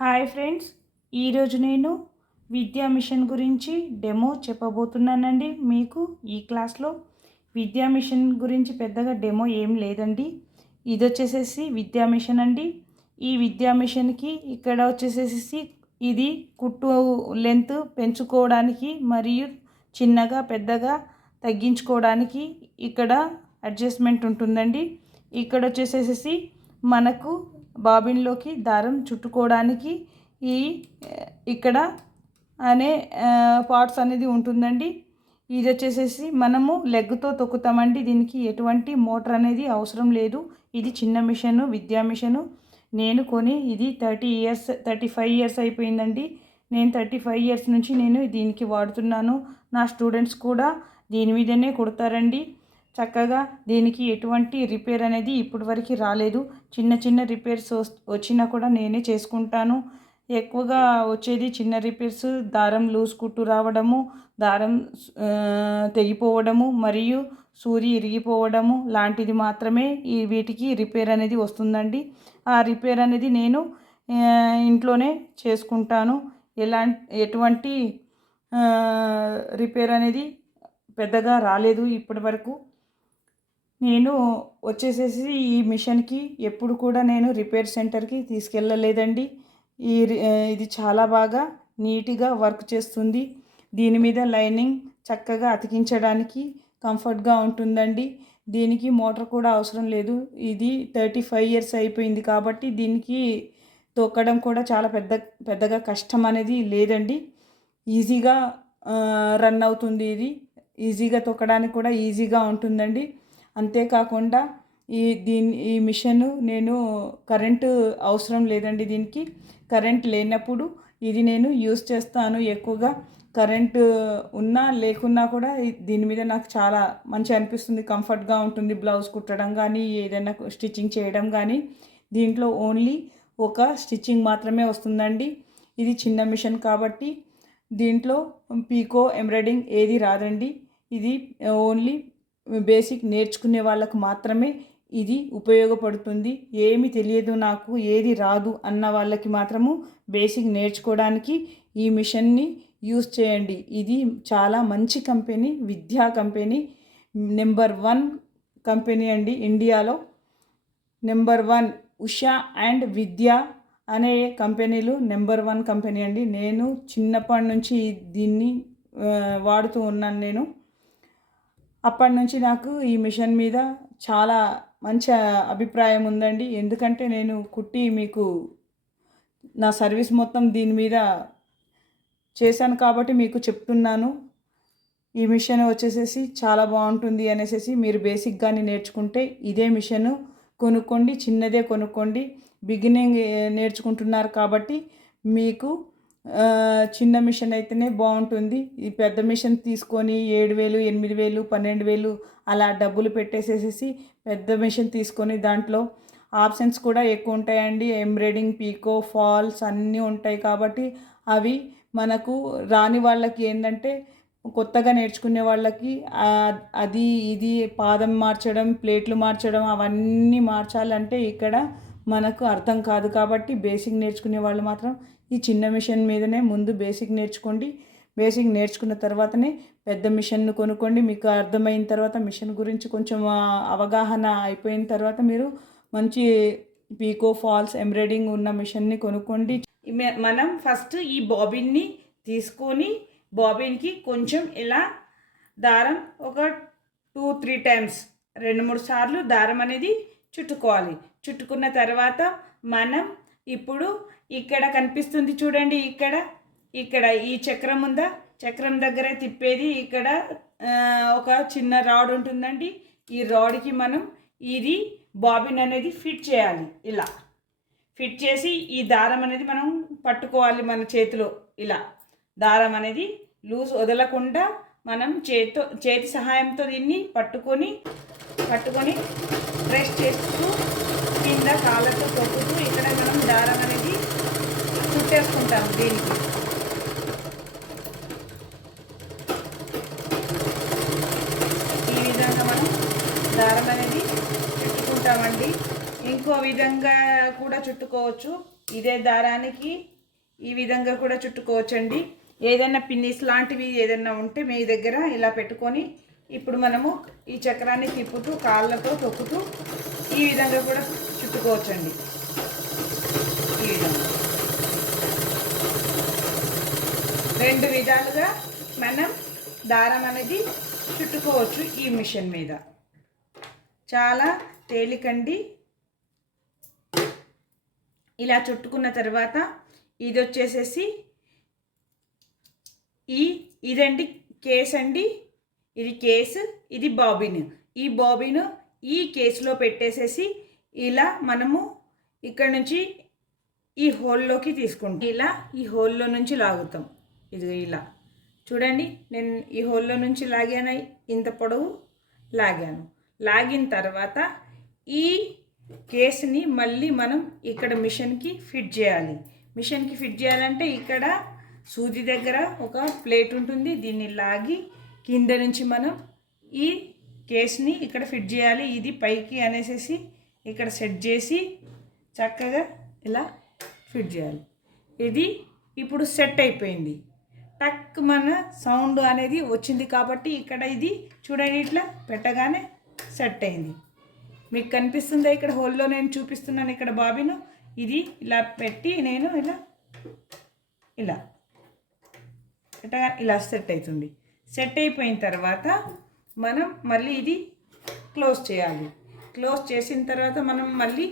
Hi friends ఈరోజు నేను విద్యా మిషన్ గురించి డెమో చెప్పబోతున్నానండి. మీకు ఈ క్లాస్లో విద్యా మిషన్ గురించి పెద్దగా డెమో ఏం లేదండి. ఇది వచ్చేసేసి విద్యా మిషన్ అండి. ఈ విద్యా మిషన్కి ఇక్కడ వచ్చేసేసి ఇది కుట్టు లెంత్ పెంచుకోవడానికి మరియు చిన్నగా పెద్దగా తగ్గించుకోవడానికి ఇక్కడ అడ్జస్ట్మెంట్ ఉంటుందండి. ఇక్కడ వచ్చేసేసి మనకు బాబిన్లోకి దారం చుట్టుకోవడానికి ఈ ఇక్కడ అనే పార్ట్స్ అనేది ఉంటుందండి. ఇది వచ్చేసేసి మనము లెగ్తో తొక్కుతామండి. దీనికి ఎటువంటి మోటార్ అనేది అవసరం లేదు. ఇది చిన్న మిషను విద్యా మిషను. నేను కొని ఇది thirty years thirty five years అయిపోయిందండి. నేను థర్టీ ఫైవ్ ఇయర్స్ నుంచి నేను దీనికి వాడుతున్నాను. నా స్టూడెంట్స్ కూడా దీని మీదనే కుడతారండి. చక్కగా దీనికి ఎటువంటి రిపేర్ అనేది ఇప్పటి వరకు రాలేదు. చిన్న చిన్న రిపేర్స్ వచ్చినా కూడా నేనే చేసుకుంటాను. ఎక్కువగా వచ్చేది చిన్న రిపేర్స్ దారం లూజ్ కుట్టు రావడము దారం తెగిపోవడము మరియు సూరి ఇరిగిపోవడము లాంటిది మాత్రమే ఈ వీటికి రిపేర్ అనేది వస్తుందండి. ఆ రిపేర్ అనేది నేను ఇంట్లోనే చేసుకుంటాను. ఎలా ఎటువంటి రిపేర్ అనేది పెద్దగా రాలేదు ఇప్పటి వరకు. నేను వచ్చేసేసి ఈ మిషన్కి ఎప్పుడు కూడా నేను రిపేర్ సెంటర్కి తీసుకెళ్ళలేదండి. ఈ ఇది చాలా బాగా నీట్గా వర్క్ చేస్తుంది. దీని మీద లైనింగ్ చక్కగా అతికించడానికి కంఫర్ట్గా ఉంటుందండి. దీనికి మోటార్ కూడా అవసరం లేదు. ఇది థర్టీ ఫైవ్ ఇయర్స్ అయిపోయింది కాబట్టి దీనికి తొక్కడం కూడా చాలా పెద్ద పెద్దగా కష్టం అనేది లేదండి. ఈజీగా రన్ అవుతుంది ఇది. ఈజీగా తొక్కడానికి కూడా ఈజీగా ఉంటుందండి. అంతేకాకుండా ఈ దీని ఈ మిషన్ నేను కరెంటు అవసరం లేదండి దీనికి. కరెంట్ లేనప్పుడు ఇది నేను యూస్ చేస్తాను ఎక్కువగా. కరెంటు ఉన్నా లేకున్నా కూడా దీని మీద నాకు చాలా మంచి అనిపిస్తుంది. కంఫర్ట్గా ఉంటుంది బ్లౌజ్ కుట్టడం కానీ ఏదైనా స్టిచ్చింగ్ చేయడం కానీ దీంట్లో ఓన్లీ ఒక స్టిచ్చింగ్ మాత్రమే వస్తుందండి. ఇది చిన్న మిషన్ కాబట్టి దీంట్లో పీకో ఎంబ్రాయిడింగ్ ఏది రాదండి. ఇది ఓన్లీ బేసిక్ నేర్చుకునే వాళ్ళకు మాత్రమే ఇది ఉపయోగపడుతుంది. ఏమి తెలియదు నాకు ఏది రాదు అన్న వాళ్ళకి మాత్రము బేసిక్ నేర్చుకోవడానికి ఈ మిషన్ని యూస్ చేయండి. ఇది చాలా మంచి కంపెనీ విద్యా కంపెనీ. నెంబర్ వన్ కంపెనీ అండి ఇండియాలో. Number one Usha and Vidya అనే కంపెనీలు నెంబర్ వన్ కంపెనీ అండి. నేను చిన్నప్పటి నుంచి దీన్ని వాడుతూ ఉన్నాను నేను. అప్పటి నుంచి నాకు ఈ మిషన్ మీద చాలా మంచి అభిప్రాయం ఉందండి. ఎందుకంటే నేను కుట్టి మీకు నా సర్వీస్ మొత్తం దీని మీద చేశాను కాబట్టి మీకు చెప్తున్నాను. ఈ మిషన్ వచ్చేసేసి చాలా బాగుంటుంది అనేసి మీరు బేసిక్గానే నేర్చుకుంటే ఇదే మిషన్ కొనుక్కోండి చిన్నదే కొనుక్కోండి. బిగినింగ్ నేర్చుకుంటున్నారు కాబట్టి మీకు చిన్న మిషన్ అయితేనే బాగుంటుంది. ఈ పెద్ద మిషన్ తీసుకొని ఏడు వేలు ఎనిమిది వేలు పన్నెండు వేలు అలా డబ్బులు పెట్టేసేసేసి పెద్ద మిషన్ తీసుకొని దాంట్లో ఆప్షన్స్ కూడా ఎక్కువ ఉంటాయండి. ఎంబ్రాయిడింగ్ పీకో ఫాల్స్ అన్నీ ఉంటాయి కాబట్టి అవి మనకు రాని వాళ్ళకి ఏంటంటే కొత్తగా నేర్చుకునే వాళ్ళకి అది ఇది పాదం మార్చడం ప్లేట్లు మార్చడం అవన్నీ మార్చాలంటే ఇక్కడ మనకు అర్థం కాదు కాబట్టి బేసిక్ నేర్చుకునే వాళ్ళు మాత్రం ఈ చిన్న మిషన్ మీదనే ముందు బేసిక్ నేర్చుకోండి. బేసిక్ నేర్చుకున్న తర్వాతనే పెద్ద మిషన్ను కొనుక్కోండి. మీకు అర్థమైన తర్వాత మిషన్ గురించి కొంచెం అవగాహన అయిపోయిన తర్వాత మీరు మంచి పీకో ఫాల్స్ ఎంబ్రాయిడింగ్ ఉన్న మిషన్ని కొనుక్కోండి. మనం ఫస్ట్ ఈ బాబిన్ని తీసుకొని బాబిన్కి కొంచెం ఇలా దారం ఒక టూ త్రీ టైమ్స్ రెండు మూడు సార్లు దారం అనేది చుట్టుకోవాలి. చుట్టుకున్న తర్వాత మనం ఇప్పుడు ఇక్కడ కనిపిస్తుంది చూడండి ఇక్కడ ఇక్కడ ఈ చక్రం ఉందా? చక్రం దగ్గరే తిప్పేది ఇక్కడ ఒక చిన్న రాడ్ ఉంటుందండి. ఈ రాడ్కి మనం ఇది బాబిన్ అనేది ఫిట్ చేయాలి ఇలా. ఫిట్ చేసి ఈ దారం అనేది మనం పట్టుకోవాలి మన చేతిలో ఇలా. దారం అనేది లూజ్ వదలకుండా మనం చేతితో చేతి సహాయంతో దీన్ని పట్టుకొని పట్టుకొని ప్రెస్ చేస్తూ కింద కాళ్ళతో తొక్కుతూ ఇక్కడ దారం అనేది చుట్టేసుకుంటాం దీనికి. ఈ విధంగా మనం దారం అనేది చుట్టుకుంటామండి ఇంకో విధంగా కూడా చుట్టుకోవచ్చు. ఇదే దారానికి ఈ విధంగా కూడా చుట్టుకోవచ్చండి. ఏదైనా పిన్నిస్ లాంటివి ఏదైనా ఉంటే మీ దగ్గర ఇలా పెట్టుకొని ఇప్పుడు మనము ఈ చక్రాన్ని తిప్పుతూ కాళ్ళతో తొక్కుతూ ఈ విధంగా కూడా చుట్టుకోవచ్చండి. ఈ విధంగా రెండు విధాలుగా మనం దారం అనేది చుట్టుకోవచ్చు ఈ మిషన్ మీద. చాలా తేలికండి. ఇలా చుట్టుకున్న తర్వాత ఇది వచ్చేసేసి ఈ ఇదండి కేస్ అండి. ఇది కేసు ఇది బాబిన్. ఈ బాబిన్ ఈ కేసులో పెట్టేసేసి ఇలా మనము ఇక్కడ నుంచి ఈ హోల్లోకి తీసుకుంటాం. ఇలా ఈ హోల్లో నుంచి లాగుతాం. ఇది ఇలా. చూడండి నేను ఈ హోల్లో నుంచి లాగాను? ఇంత పొడవు లాగాను. లాగిన తర్వాత ఈ కేసుని మళ్ళీ మనం ఇక్కడ మిషన్కి ఫిట్ చేయాలి. మిషన్కి ఫిట్ చేయాలంటే ఇక్కడ సూది దగ్గర ఒక ప్లేట్ ఉంటుంది. దీన్ని లాగి కింద నుంచి మనం ఈ కేసుని ఇక్కడ ఫిట్ చేయాలి. ఇది పైకి అనేసేసి ఇక్కడ సెట్ చేసి చక్కగా ఇలా ఫిట్ చేయాలి. ఇది ఇప్పుడు సెట్ అయిపోయింది. టక్ మన సౌండ్ అనేది వచ్చింది కాబట్టి ఇక్కడ ఇది చూడండి ఇట్లా పెట్టగానే సెట్ అయింది. మీకు కనిపిస్తుందా ఇక్కడ హోల్లో నేను చూపిస్తున్నాను ఇక్కడ బాబిను? ఇది ఇలా పెట్టి నేను ఇలా ఇలా పెట్టగా ఇలా సెట్ అవుతుంది. సెట్ అయిపోయిన తర్వాత మనం మళ్ళీ ఇది క్లోజ్ చేయాలి. క్లోజ్ చేసిన తర్వాత మనం మళ్ళీ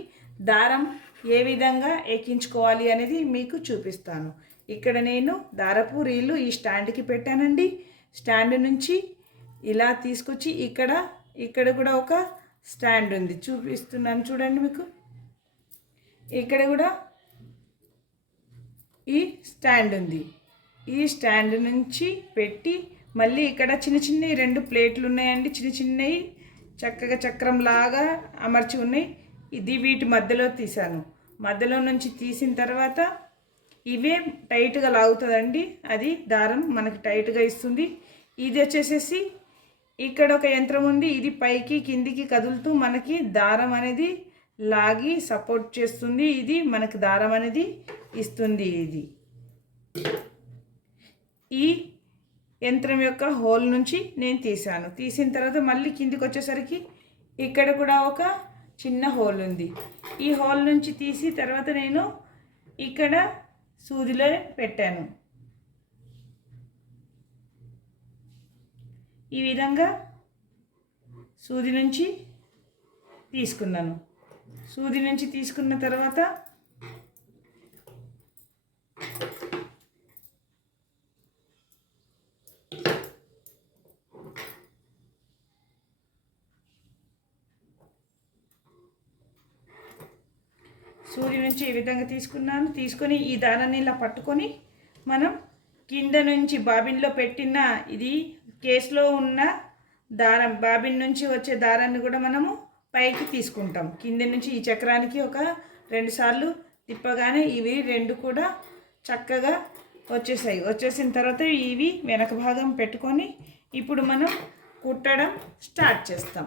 దారం ఏ విధంగా ఎక్కించుకోవాలి అనేది మీకు చూపిస్తాను. ఇక్కడ నేను దారపు రీళ్ళు ఈ స్టాండ్కి పెట్టానండి. స్టాండ్ నుంచి ఇలా తీసుకొచ్చి ఇక్కడ ఇక్కడ కూడా ఒక స్టాండ్ ఉంది. చూపిస్తున్నాను చూడండి మీకు. ఇక్కడ కూడా ఈ స్టాండ్ ఉంది. ఈ స్టాండ్ నుంచి పెట్టి మళ్ళీ ఇక్కడ చిన్న చిన్నవి రెండు ప్లేట్లు ఉన్నాయండి. చిన్న చిన్నవి చక్కగా చక్రంలాగా అమర్చి ఉన్నాయి. ఇది వీటి మధ్యలో తీసాను మధ్యలో నుంచి తీసిన తర్వాత ఇవే టైట్గా లాగుతుందండి. అది దారం మనకి టైట్గా ఇస్తుంది. ఇది వచ్చేసేసి ఇక్కడ ఒక యంత్రం ఉంది. ఇది పైకి కిందికి కదులుతూ మనకి దారం అనేది లాగి సపోర్ట్ చేస్తుంది. ఇది మనకు దారం అనేది ఇస్తుంది ఇది. ఈ యంత్రం యొక్క హోల్ నుంచి నేను తీసాను తీసిన తర్వాత మళ్ళీ కిందికి వచ్చేసరికి ఇక్కడ కూడా ఒక చిన్న హోల్ ఉంది. ఈ హోల్ నుంచి తీసి తర్వాత నేను ఇక్కడ సూదిలో పెట్టాను. ఈ విధంగా సూది నుంచి తీసుకున్నాను. సూది నుంచి తీసుకున్న తర్వాత సూర్యు నుంచి ఈ విధంగా తీసుకున్నాను? తీసుకొని ఈ దారాన్ని ఇలా పట్టుకొని మనం కింద నుంచి బాబిన్లో పెట్టిన ఇది కేసులో ఉన్న దారం బాబిన్ నుంచి వచ్చే దారాన్ని కూడా మనము పైకి తీసుకుంటాం. కింద నుంచి ఈ చక్రానికి ఒక రెండు సార్లు తిప్పగానే ఇవి రెండు కూడా చక్కగా వచ్చేసాయి. వచ్చేసిన తర్వాత ఇవి వెనక భాగం పెట్టుకొని ఇప్పుడు మనం కుట్టడం స్టార్ట్ చేస్తాం.